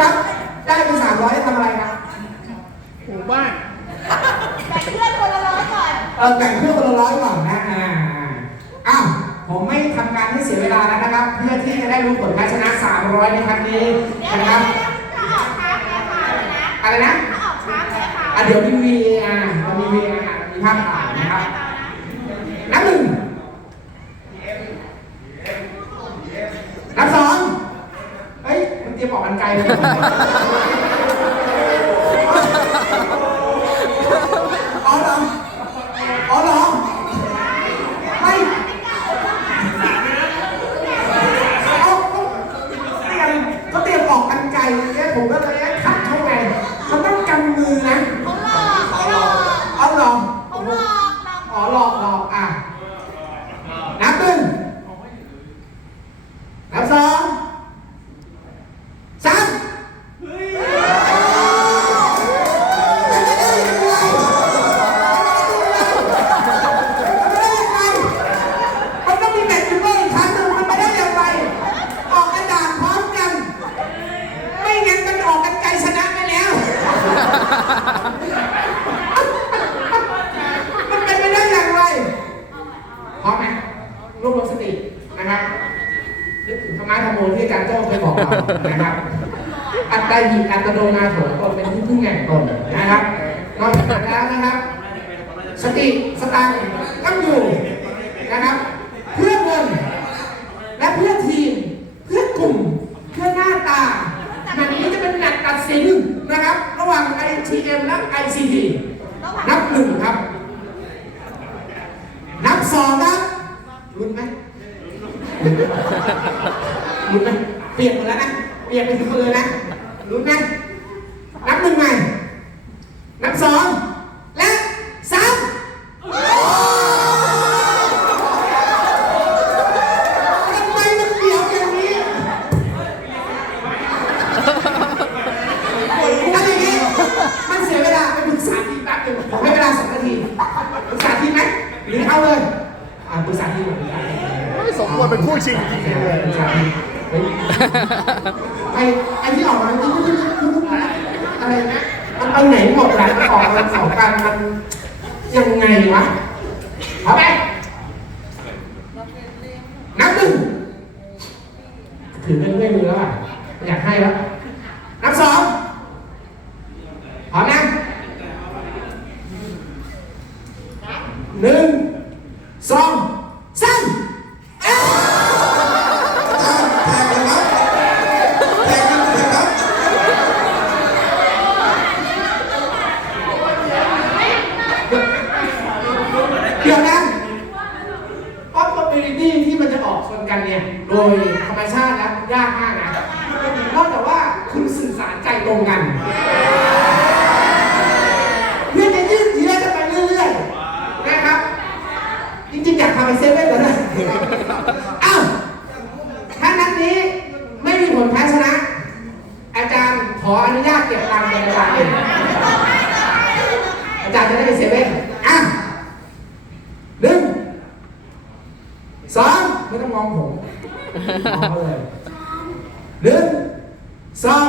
ครับ ได้ไปสามร้อยทำอะไรครับหมู่บ้านแต่เพื่อนคนละร้อยก่อนเออแบ่งเพื่อนคนละร้อยก่อนนะอ่าอ่าอ้าวผมไม่ทำการให้เสียเวลาแล้วนะครับ เพื่อที่จะได้รู้ผลการชนะ300ในครั้งนี้เดี๋ยวนะคเดี๋ยรัวบถ้าออกช้าแพ้ฟาวเลยนะอะไรนะ ถ้าออกช้าแพ้ฟาวอะเดี๋ยวมีวีอะเรามีวีอะมีภาพถ่าย นะ นะครับ แพ้ฟาวนะ นับหนึ่งนับสองเฮ้ยมัน เตรียมออกกันไกลเลยอ๋อเหรออ๋อเหรอไม่เอาเขาเตรียมเขาเตรียมออกกันไกลเนี่ยผมก็เลยคัดเขาไงเขาต้องกันมือนะ เขาหลอกเขาหลอก เอาเหรอ เขาหลอกหลอก อ๋อหลอกหลอกอะ นับหนึ่งนับสองสามมันต้องมีแมตช์จูเบอร์อีกครั้งหนึ่งมันไม่ได้อย่างไร ออกกระดาษพร้อมกัน ไม่งั้นมันออกกันไกลชนะไปแล้ว มันเป็นไปได้อย่างไร พร้อมไหมรวบรวมสตินะครับ ม้ขโมยที่อาจารย์โจ้เคยบอกเรานะครับ อัตตาหิอัตโนนาโถตนเป็นที่พึ่งแห่งตนนะครับ นอกจากนั้นแล้วนะครับ สติสตังค์ต้องอยู่นะครับ เพื่อเงินและเพื่อทีม เพื่อกลุ่ม เพื่อหน้าตาแมตช์นี้จะเป็นแมตช์ตัดสินนะครับ ระหว่าง ITM และ ICT นับหนึ่งครับ นับสองครับลุ้นไหม ลุ้นไหมเปลี่ยนหมดแล้วนะเปลี่ยนไปถึงมือนะลุ้นไหมนับหนึ่งใหม่นับสองและสามทำไมมันเดี่ยวอย่างนี้ถ้าอย่างนี้มันเสียเวลาไปปรึกษาทีมแป๊บหนึงผมให้เวลาสองนาทีปรึกษาทีมไหมหรือเอาเลยอ่าปรึกษาทีมก่อนปรึกษาทีม ไม่สมควรเป็นคู่ชิงจริงๆเลยไอ้ไอ้ที่ออกมาที่ที่ที่อะไรนะมันเอาไหนหมดหลังออกมาสองกันมันยังไงวะเอาไปนับหนึ่งถือเป็นเรื่อยมือแล้วอะอยากให้แล้วนับสองพร้อมนะหนึ่งสองสามเอ้ยเดี๋ยวนะ possibility ที่มันจะออกชนกันเนี่ย โดยธรรมชาติแล้วยากมากนะนอกจากว่าคุณสื่อสารใจตรงกันเพื่อจะยืดเยื้อกันไปเรื่อยๆนะครับ จริงๆ อยากพาไปเซเว่นแล้วนะอ้าวถ้านัดนี้ไม่มีผลแพ้ชนะ อาจารย์ขออนุญาตเก็บตังค์ในอาจารย์เองอาจารย์จะได้ไปเซ ผมเลยหนึ่งสอง